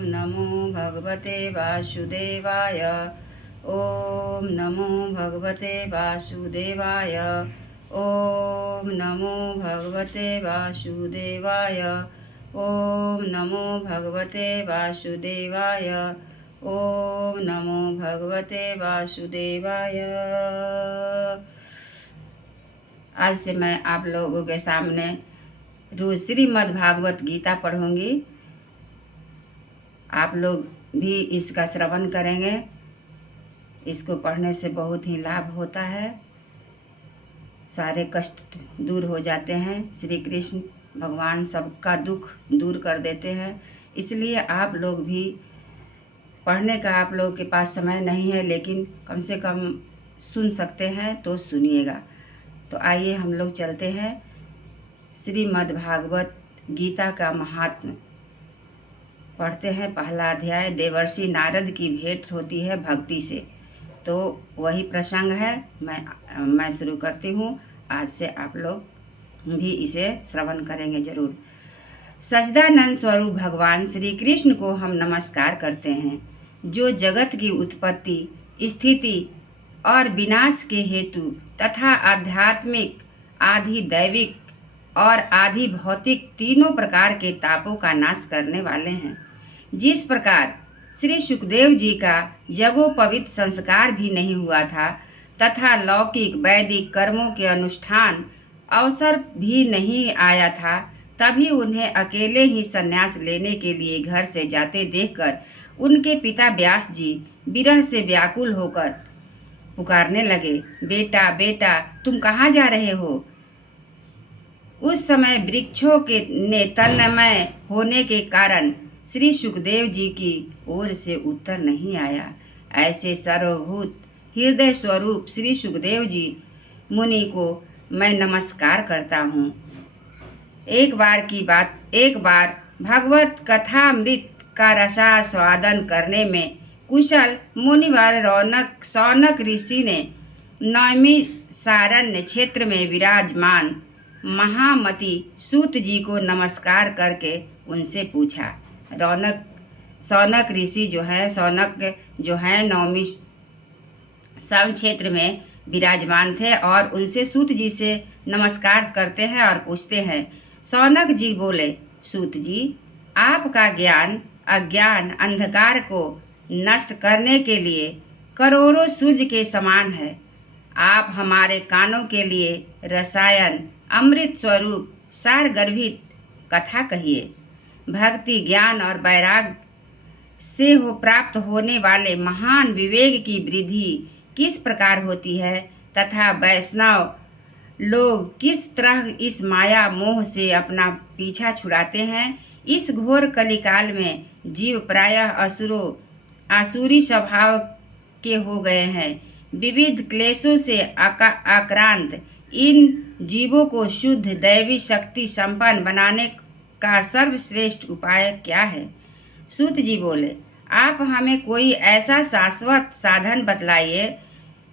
नमो भगवते वासुदेवाय। ओम नमो भगवते वासुदेवाय। ओम नमो भगवते वासुदेवाय। ओम नमो भगवते वासुदेवाय। ओम नमो भगवते वासुदेवाय। आज से मैं आप लोगों के सामने रोज श्रीमद् भागवत गीता पढ़ूंगी। आप लोग भी इसका श्रवण करेंगे। इसको पढ़ने से बहुत ही लाभ होता है, सारे कष्ट दूर हो जाते हैं। श्री कृष्ण भगवान सबका दुख दूर कर देते हैं। इसलिए आप लोग भी पढ़ने का, आप लोगों के पास समय नहीं है लेकिन कम से कम सुन सकते हैं तो सुनिएगा। तो आइए हम लोग चलते हैं श्रीमद् भागवत गीता का महात्म्य पढ़ते हैं। पहला अध्याय, देवर्षि नारद की भेंट होती है भक्ति से। तो वही प्रसंग है, मैं शुरू करती हूँ। आज से आप लोग भी इसे श्रवण करेंगे जरूर। सच्चिदानंद स्वरूप भगवान श्री कृष्ण को हम नमस्कार करते हैं, जो जगत की उत्पत्ति, स्थिति और विनाश के हेतु तथा आध्यात्मिक, आधि दैविक और आधि भौतिक तीनों प्रकार के तापों का नाश करने वाले हैं। जिस प्रकार श्री सुखदेव जी का यज्ञोपवीत संस्कार भी नहीं हुआ था तथा लौकिक वैदिक कर्मों के अनुष्ठान अवसर भी नहीं आया था, तभी उन्हें अकेले ही संन्यास लेने के लिए घर से जाते देखकर उनके पिता व्यास जी विरह से व्याकुल होकर पुकारने लगे, बेटा बेटा तुम कहाँ जा रहे हो? उस समय वृक्षों के ने तन्मय होने के कारण श्री सुखदेव जी की ओर से उत्तर नहीं आया। ऐसे सर्वभूत हृदय स्वरूप श्री सुखदेव जी मुनि को मैं नमस्कार करता हूँ। एक बार भगवत कथामृत का रसास्वादन करने में कुशल मुनिवर सौनक ऋषि ने नैमिषारण्य क्षेत्र में विराजमान महामति सूत जी को नमस्कार करके उनसे पूछा। सौनक ऋषि जो है नैमिषारण्य क्षेत्र में विराजमान थे और उनसे सूत जी से नमस्कार करते हैं और पूछते हैं। सौनक जी बोले, सूत जी, आपका ज्ञान अज्ञान अंधकार को नष्ट करने के लिए करोड़ों सूर्य के समान है। आप हमारे कानों के लिए रसायन अमृत स्वरूप सार गर्भित कथा कहिए। भक्ति, ज्ञान और वैराग्य से प्राप्त होने वाले महान विवेक की वृद्धि किस प्रकार होती है तथा वैष्णव लोग किस तरह इस माया मोह से अपना पीछा छुड़ाते हैं। इस घोर कलिकाल में जीव प्रायः आसुरी स्वभाव के हो गए हैं। विविध क्लेशों से आक्रांत इन जीवों को शुद्ध दैवी शक्ति संपन्न बनाने का सर्वश्रेष्ठ उपाय क्या है? सूत जी बोले, आप हमें कोई ऐसा शाश्वत साधन बतलाइए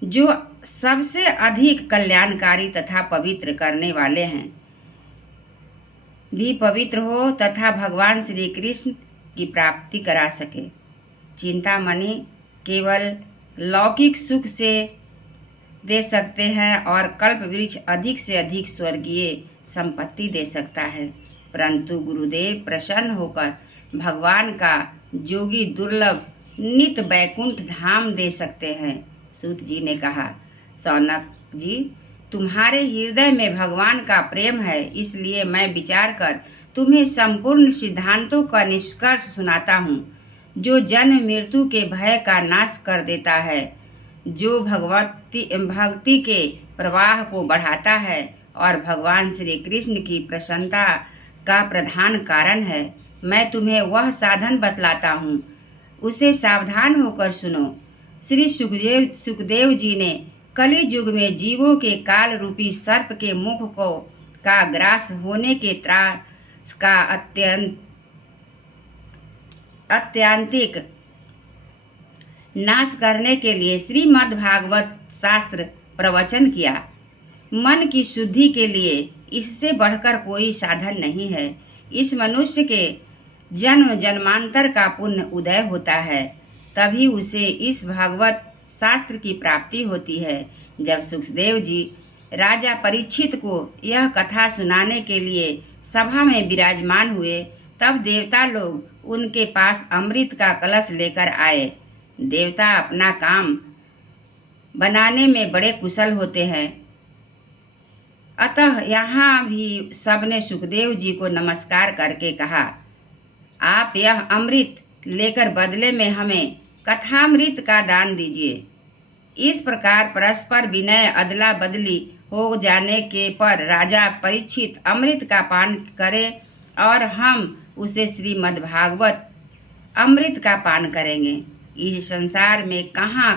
जो सबसे अधिक कल्याणकारी तथा पवित्र करने वाले हैं भी पवित्र हो तथा भगवान श्री कृष्ण की प्राप्ति करा सके। चिंतामणि केवल लौकिक सुख से दे सकते हैं और कल्प वृक्ष अधिक से अधिक स्वर्गीय संपत्ति दे सकता है, परंतु गुरुदेव प्रसन्न होकर भगवान का जोगी दुर्लभ नित वैकुंठ धाम दे सकते हैं। सूत जी ने कहा, सौनक जी, तुम्हारे हृदय में भगवान का प्रेम है, इसलिए मैं विचार कर तुम्हें संपूर्ण सिद्धांतों का निष्कर्ष सुनाता हूँ, जो जन्म मृत्यु के भय का नाश कर देता है, जो भक्ति के प्रवाह को बढ़ाता है और भगवान श्री कृष्ण की प्रसन्नता का प्रधान कारण है। मैं तुम्हें वह साधन बतलाता हूँ, उसे सावधान होकर सुनो। श्री सुखदेव जी ने कलि युग में जीवों के काल रूपी सर्प के मुख का ग्रास होने के त्रास का अत्यंतिक नाश करने के लिए श्रीमद् भागवत शास्त्र प्रवचन किया। मन की शुद्धि के लिए इससे बढ़कर कोई साधन नहीं है। इस मनुष्य के जन्म जन्मांतर का पुण्य उदय होता है, तभी उसे इस भागवत शास्त्र की प्राप्ति होती है। जब सुखदेव जी राजा परीक्षित को यह कथा सुनाने के लिए सभा में विराजमान हुए, तब देवता लोग उनके पास अमृत का कलश लेकर आए। देवता अपना काम बनाने में बड़े कुशल होते हैं, अतः यहाँ भी सबने सुखदेव जी को नमस्कार करके कहा, आप यह अमृत लेकर बदले में हमें कथामृत का दान दीजिए। इस प्रकार परस्पर विनय अदला बदली हो जाने के पर राजा परीक्षित अमृत का पान करे और हम उसे श्रीमद्भागवत अमृत का पान करेंगे। इस संसार में कहाँ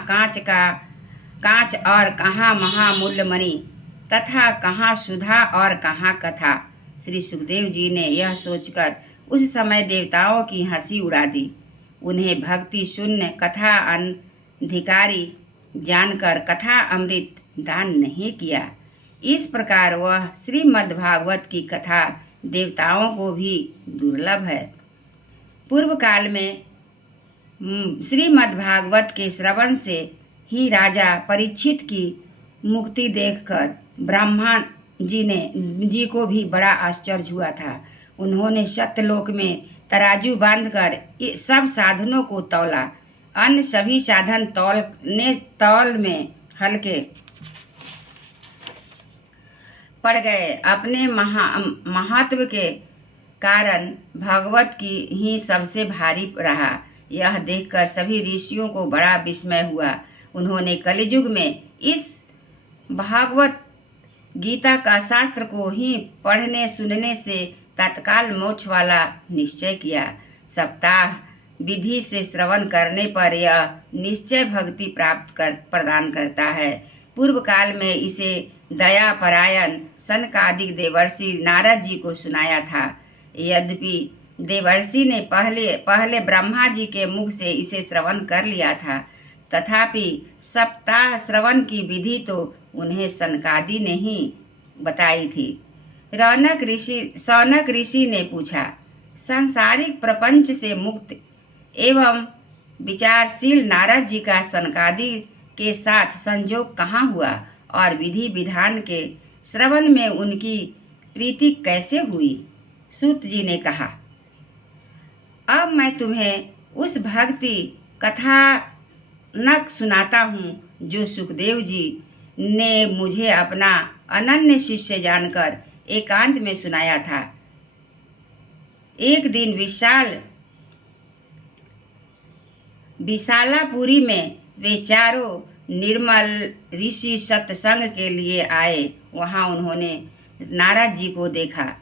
कांच और कहाँ महामूल्य मणि तथा कहाँ सुधा और कहाँ कथा। श्री सुखदेव जी ने यह सोचकर उस समय देवताओं की हंसी उड़ा दी। उन्हें भक्ति शून्य कथा अधिकारी जानकर कथा अमृत दान नहीं किया। इस प्रकार वह श्रीमद्भागवत की कथा देवताओं को भी दुर्लभ है। पूर्व काल में श्रीमद्भागवत के श्रवण से ही राजा परीक्षित की मुक्ति देखकर ब्रह्मा जी को भी बड़ा आश्चर्य हुआ था। उन्होंने सत्यलोक में तराजू बांधकर सब साधनों को तौला। अन्य सभी साधन तौल में हल्के पड़ गए। अपने महत्व के कारण भागवत की ही सबसे भारी रहा। यह देखकर सभी ऋषियों को बड़ा विस्मय हुआ। उन्होंने कलियुग में इस भागवत गीता का शास्त्र को ही पढ़ने सुनने से तत्काल मोक्ष वाला निश्चय किया। सप्ताह विधि से श्रवण करने पर यह निश्चय भक्ति प्रदान करता है। पूर्व काल में इसे दया परायण सनकादिक देवर्षि नारद जी को सुनाया था। यद्यपि देवर्षि ने पहले ब्रह्मा जी के मुख से इसे श्रवण कर लिया था, तथापि सप्ताह श्रवण की विधि तो उन्हें सनकादि ने ही बताई थी। सौनक ऋषि ने पूछा, सांसारिक प्रपंच से मुक्त एवं विचारशील नारद जी का सनकादि के साथ संयोग कहाँ हुआ और विधि विधान के श्रवण में उनकी प्रीति कैसे हुई? सूत जी ने कहा, अब मैं तुम्हें उस भक्ति कथानक सुनाता हूँ जो सुखदेव जी ने मुझे अपना अनन्य शिष्य जानकर एकांत में सुनाया था। एक दिन विशालापुरी में वे चारों निर्मल ऋषि सत्संग के लिए आए। वहाँ उन्होंने नारद जी को देखा।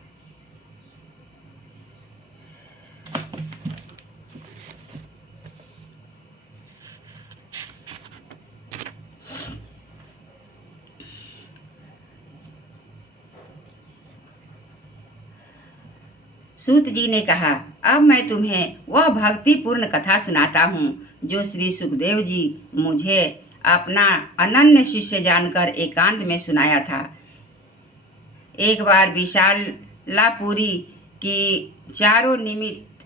सूत जी ने कहा, अब मैं तुम्हें वह भक्तिपूर्ण कथा सुनाता हूँ जो श्री सुखदेव जी मुझे अपना अनन्य शिष्य जानकर एकांत में सुनाया था। एक बार विशालापुरी की चारों निमित्त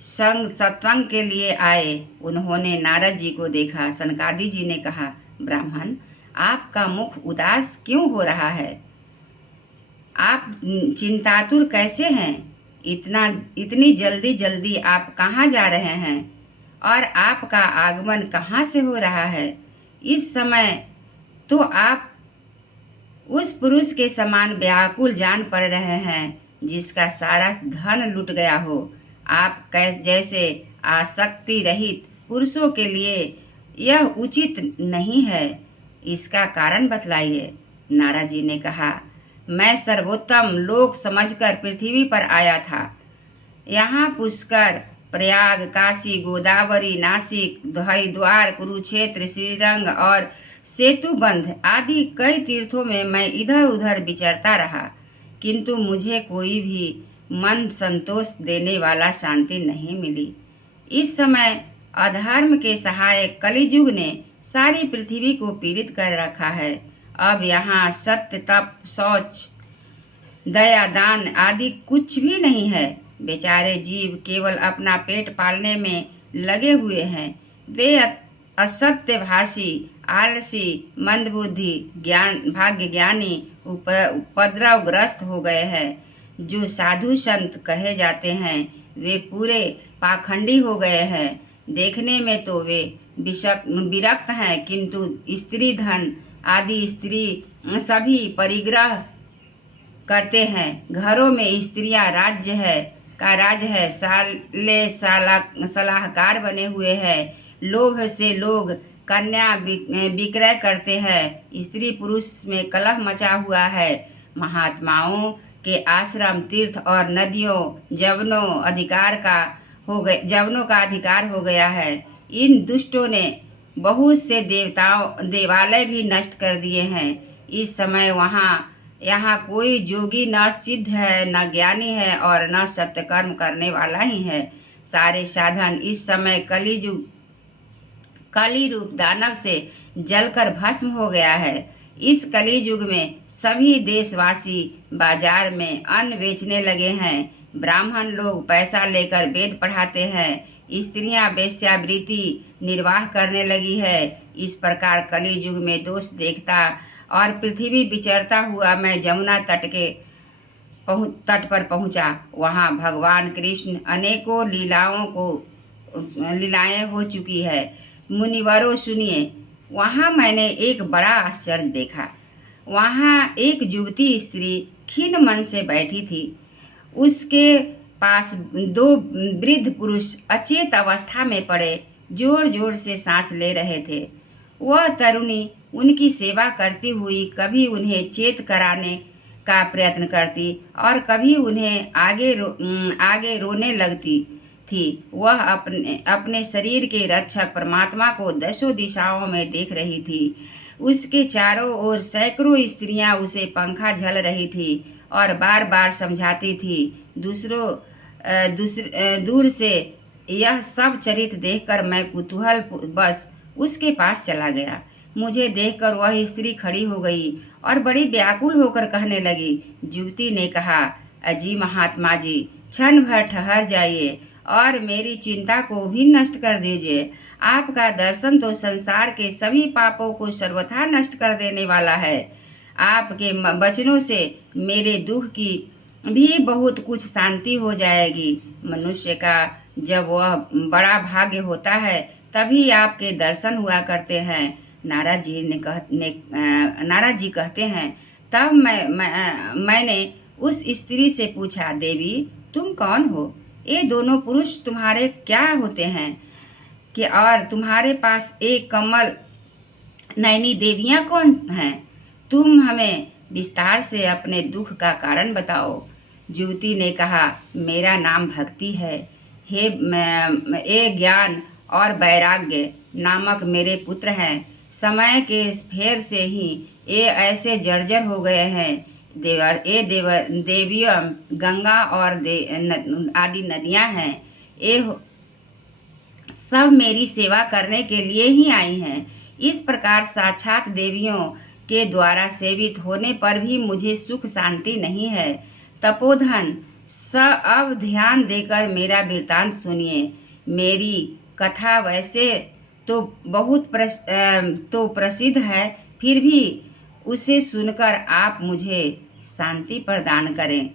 सत्संग के लिए आए। उन्होंने नारद जी को देखा। सनकादि जी ने कहा, ब्राह्मण, आपका मुख उदास क्यों हो रहा है? आप चिंतातुर कैसे हैं? इतनी जल्दी आप कहाँ जा रहे हैं और आपका आगमन कहाँ से हो रहा है? इस समय तो आप उस पुरुष के समान व्याकुल जान पड़ रहे हैं जिसका सारा धन लुट गया हो। आप जैसे आसक्ति रहित पुरुषों के लिए यह उचित नहीं है। इसका कारण बतलाइए। नारद जी ने कहा, मैं सर्वोत्तम लोक समझकर पृथ्वी पर आया था। यहाँ पुष्कर, प्रयाग, काशी, गोदावरी, नासिक, हरिद्वार, कुरुक्षेत्र, श्रीरंग और सेतुबंध आदि कई तीर्थों में मैं इधर उधर विचरता रहा, किंतु मुझे कोई भी मन संतोष देने वाला शांति नहीं मिली। इस समय अधर्म के सहायक कलियुग ने सारी पृथ्वी को पीड़ित कर रखा है। अब यहाँ सत्य, तप, शौच, दया, दान आदि कुछ भी नहीं है। बेचारे जीव केवल अपना पेट पालने में लगे हुए हैं। वे असत्यभाषी, आलसी, मंदबुद्धि, भाग्य ज्ञानी उपद्रवग्रस्त हो गए हैं। जो साधु संत कहे जाते हैं वे पूरे पाखंडी हो गए हैं। देखने में तो वे विरक्त हैं, किंतु स्त्री धन आदि स्त्री सभी परिग्रह करते हैं। घरों में स्त्रियां राज्य है सलाहकार बने हुए हैं। लोभ से लोग कन्या विक्रय करते हैं। स्त्री पुरुष में कलह मचा हुआ है। महात्माओं के आश्रम, तीर्थ और नदियों जवनों का अधिकार हो गया है। इन दुष्टों ने बहुत से देवालय भी नष्ट कर दिए हैं। इस समय यहाँ कोई जोगी न सिद्ध है, न ज्ञानी है और न सत्य कर्म करने वाला ही है। सारे साधन इस समय कली रूप दानव से जलकर भस्म हो गया है। इस कली युग में सभी देशवासी बाजार में अन्न बेचने लगे हैं। ब्राह्मण लोग पैसा लेकर वेद पढ़ाते हैं। स्त्रियां वेश्यावृत्ति निर्वाह करने लगी है। इस प्रकार कली युग में दोष देखता और पृथ्वी विचरता हुआ मैं जमुना तट पर पहुंचा। वहां भगवान कृष्ण अनेकों लीलाएं हो चुकी है। मुनिवरों सुनिए, वहां मैंने एक बड़ा आश्चर्य देखा। वहां एक युवती स्त्री खिन्न मन से बैठी थी। उसके पास दो वृद्ध पुरुष अचेत अवस्था में पड़े जोर जोर से सांस ले रहे थे। वह तरुणी उनकी सेवा करती हुई कभी उन्हें चेत कराने का प्रयत्न करती और कभी उन्हें आगे रोने लगती थी। वह अपने शरीर के रक्षक परमात्मा को दसों दिशाओं में देख रही थी। उसके चारों ओर सैकड़ों स्त्रियां उसे पंखा झल रही थी और बार बार समझाती थी। दूर से यह सब चरित्र देखकर मैं कुतूहल बस उसके पास चला गया। मुझे देखकर वह स्त्री खड़ी हो गई और बड़ी व्याकुल होकर कहने लगी। युवती ने कहा, अजी महात्मा जी, क्षण भर ठहर जाइए और मेरी चिंता को भी नष्ट कर दीजिए। आपका दर्शन तो संसार के सभी पापों को सर्वथा नष्ट कर देने वाला है। आपके वचनों से मेरे दुख की भी बहुत कुछ शांति हो जाएगी। मनुष्य का जब वह बड़ा भाग्य होता है तभी आपके दर्शन हुआ करते हैं। नारद जी कहते हैं, तब मैंने उस स्त्री से पूछा, देवी तुम कौन हो? ये दोनों पुरुष तुम्हारे क्या होते हैं कि और तुम्हारे पास एक कमल नैनी देवियां कौन हैं? तुम हमें विस्तार से अपने दुख का कारण बताओ। युवती ने कहा, मेरा नाम भक्ति है। ये ज्ञान और वैराग्य नामक मेरे पुत्र हैं। समय के फेर से ही ये ऐसे जर्जर हो गए हैं। देवियां गंगा और आदि नदियां हैं। ये सब मेरी सेवा करने के लिए ही आई हैं। इस प्रकार साक्षात देवियों के द्वारा सेवित होने पर भी मुझे सुख शांति नहीं है। तपोधन, अब ध्यान देकर मेरा वृत्तांत सुनिए। मेरी कथा वैसे तो बहुत प्रसिद्ध है, फिर भी उसे सुनकर आप मुझे शांति प्रदान करें।